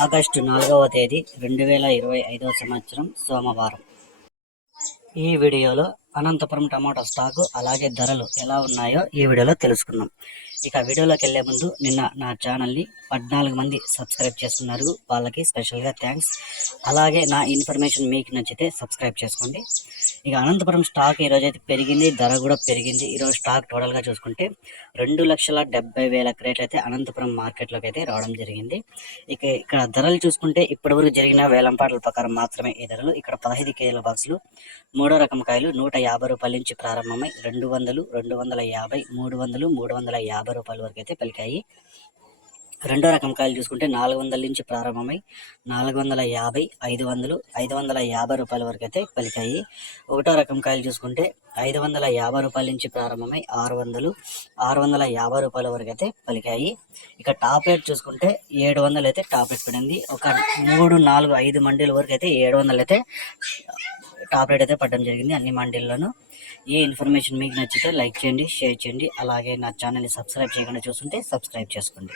August 4వ తేదీ 2025 సంవత్సరం సోమవారం. ఈ వీడియోలో అనంతపురం టమాటా స్టాకు అలాగే ధరలు ఎలా ఉన్నాయో ఈ వీడియోలో తెలుసుకుందాం. ఇక వీడియోలోకి వెళ్లే ముందు నిన్న నా ఛానల్ని 14 మంది సబ్స్క్రైబ్ చేసుకున్నారు, వాళ్ళకి స్పెషల్గా థ్యాంక్స్. అలాగే నా ఇన్ఫర్మేషన్ మీకు నచ్చితే సబ్స్క్రైబ్ చేసుకోండి. ఇక అనంతపురం స్టాక్ ఈరోజు అయితే పెరిగింది, ధర కూడా పెరిగింది. ఈరోజు స్టాక్ టోటల్గా చూసుకుంటే 2,70,000 క్రేట్లు అయితే అనంతపురం మార్కెట్లోకి అయితే రావడం జరిగింది. ఇక ఇక్కడ ధరలు చూసుకుంటే ఇప్పటివరకు జరిగిన వేలంపాటల ప్రకారం మాత్రమే ఈ ధరలు. ఇక్కడ 15 కేజీల బాక్సులు మూడో రకం కాయలు 150 రూపాయల నుంచి ప్రారంభమై 200, 250, 300, 350 రూపాయల వరకు అయితే పలికాయి. రెండో రకం కాయలు చూసుకుంటే 400 నుంచి ప్రారంభమై 450, 500, 550 రూపాయల వరకు అయితే పలికాయి. ఒకటో రకం కాయలు చూసుకుంటే 550 రూపాయల నుంచి ప్రారంభమై 600, 650 రూపాయల వరకు అయితే పలికాయి. ఇక టాప్ రేట్ చూసుకుంటే 700 అయితే టాప్ రేట్ పడింది. ఒక 3, 4, 5 మండీల వరకు అయితే 700 అయితే టాప్ రేట్ అయితే పడడం జరిగింది అన్ని మండీల్లోనూ. ఈ ఇన్ఫర్మేషన్ మీకు నచ్చితే లైక్ చేయండి, షేర్ చేయండి. అలాగే నా ఛానల్ని సబ్స్క్రైబ్ చేయకుండా చూస్తుంటే సబ్స్క్రైబ్ చేసుకోండి.